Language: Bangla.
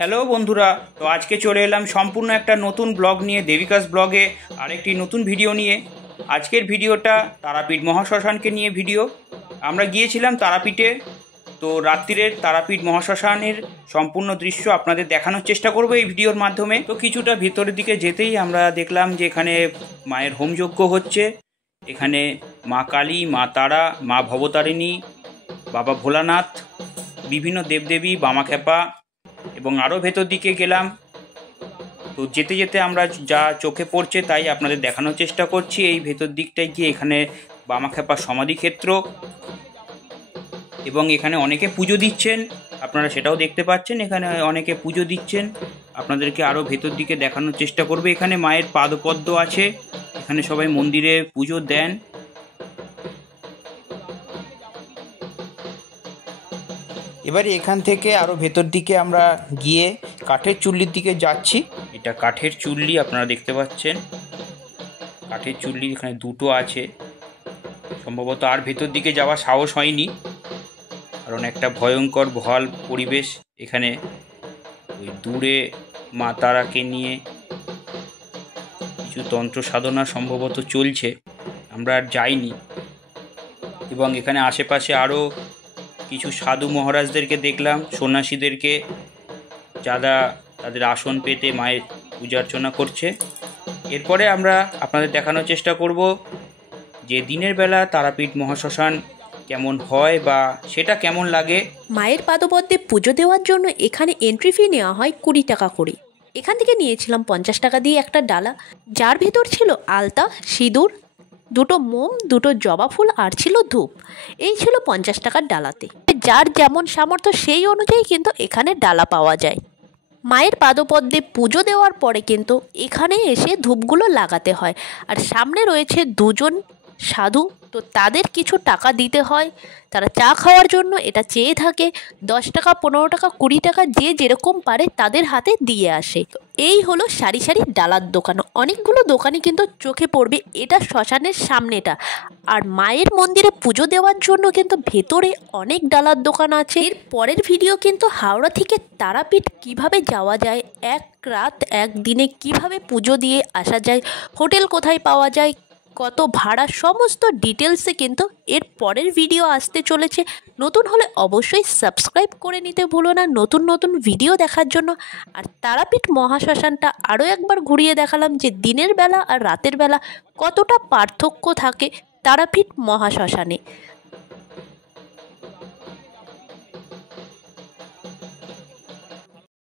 হ্যালো বন্ধুরা, তো আজকে চলে এলাম সম্পূর্ণ একটা নতুন ব্লগ নিয়ে, দেবিকাস ব্লগে আরেকটি নতুন ভিডিও নিয়ে। আজকের ভিডিওটা তারাপীঠ মহাশ্মশানকে নিয়ে ভিডিও। আমরা গিয়েছিলাম তারাপীঠে, তো রাত্রিরের তারাপীঠ মহাশ্মশানের সম্পূর্ণ দৃশ্য আপনাদের দেখানোর চেষ্টা করব এই ভিডিওর মাধ্যমে। তো কিছুটা ভেতরের দিকে যেতেই আমরা দেখলাম যে এখানে মায়ের হোমযজ্ঞ হচ্ছে। এখানে মা কালী, মা তারা, মা ভবতারিণী, বাবা ভোলানাথ, বিভিন্ন দেবদেবী, বামাখ্যাপা এবং আরও ভেতর দিকে গেলাম। তো যেতে যেতে আমরা যা চোখে পড়ছে তাই আপনাদের দেখানোর চেষ্টা করছি। এই ভেতর দিকটায় গিয়ে এখানে বামাখ্যাপার সমাধিক্ষেত্র এবং এখানে অনেকে পুজো দিচ্ছেন, আপনারা সেটাও দেখতে পাচ্ছেন। এখানে অনেকে পুজো দিচ্ছেন, আপনাদেরকে আরও ভেতর দিকে দেখানোর চেষ্টা করবে। এখানে মায়ের পাদপদ্ম আছে, এখানে সবাই মন্দিরে পুজো দেন। এবারে এখান থেকে আরও ভেতর দিকে আমরা গিয়ে কাঠের চুল্লির দিকে যাচ্ছি। এটা কাঠের চুল্লি, আপনারা দেখতে পাচ্ছেন কাঠের চুল্লি এখানে দুটো আছে। সম্ভবত আর ভেতর দিকে যাওয়ার সাহস হয়নি, কারণ একটা ভয়ঙ্কর ভয়াল পরিবেশ এখানে। ওই দূরে মা তারাকে নিয়ে কিছু তন্ত্র সাধনা সম্ভবত চলছে, আমরা আর যাইনি। এবং এখানে আশেপাশে আরও কিছু সাধু মহারাজদেরকে দেখলাম, সন্ন্যাসীদেরকে, যারা তাদের আসন পেতে মায়ের পূজা অর্চনা করছে। এরপরে আমরা আপনাদের দেখানোর চেষ্টা করব যে দিনের বেলা তারাপীঠ মহাশ্মশান কেমন হয় বা সেটা কেমন লাগে। মায়ের পাদপদ্মে পুজো দেওয়ার জন্য এখানে এন্ট্রি ফি নেওয়া হয় 20 টাকা করে। এখান থেকে নিয়েছিলাম 50 টাকা দিয়ে একটা ডালা, যার ভেতর ছিল আলতা, সিঁদুর, দুটো মোম, দুটো জবা ফুল আর ছিল ধূপ। এই ছিল 50 টাকার ডালাতে। যার যেমন সামর্থ্য সেই অনুযায়ী কিন্তু এখানে ডালা পাওয়া যায়। মায়ের পাদপদ্মে পুজো দেওয়ার পরে কিন্তু এখানে এসে ধূপগুলো লাগাতে হয়। আর সামনে রয়েছে দুজন সাধু, তো তাদের কিছু টাকা দিতে হয়। তারা চা খাওয়ার জন্য এটা চেয়ে থাকে। 10 টাকা, 15 টাকা, 20 টাকা যে যেরকম পারে তাদের হাতে দিয়ে আসে। তো এই হলো সারি সারি ডালার দোকান। অনেকগুলো দোকানই কিন্তু চোখে পড়বে, এটা শ্মশানের সামনেটা। আর মায়ের মন্দিরে পুজো দেওয়ার জন্য কিন্তু ভেতরে অনেক ডালার দোকান আছে। এর পরের ভিডিও কিন্তু হাওড়া থেকে তারাপীঠ কিভাবে যাওয়া যায়, এক রাত এক দিনে কিভাবে পুজো দিয়ে আসা যায়, হোটেল কোথায় পাওয়া যায়, কত ভাড়া, সমস্ত ডিটেলসে কিন্তু এর পরের ভিডিও আসতে চলেছে। নতুন হলে অবশ্যই সাবস্ক্রাইব করে নিতে ভুলো না নতুন নতুন ভিডিও দেখার জন্য। আর তারাপীঠ মহাশ্মশানটা আরও একবার ঘুরিয়ে দেখালাম যে দিনের বেলা আর রাতের বেলা কতটা পার্থক্য থাকে তারাপীঠ মহাশ্মশানে।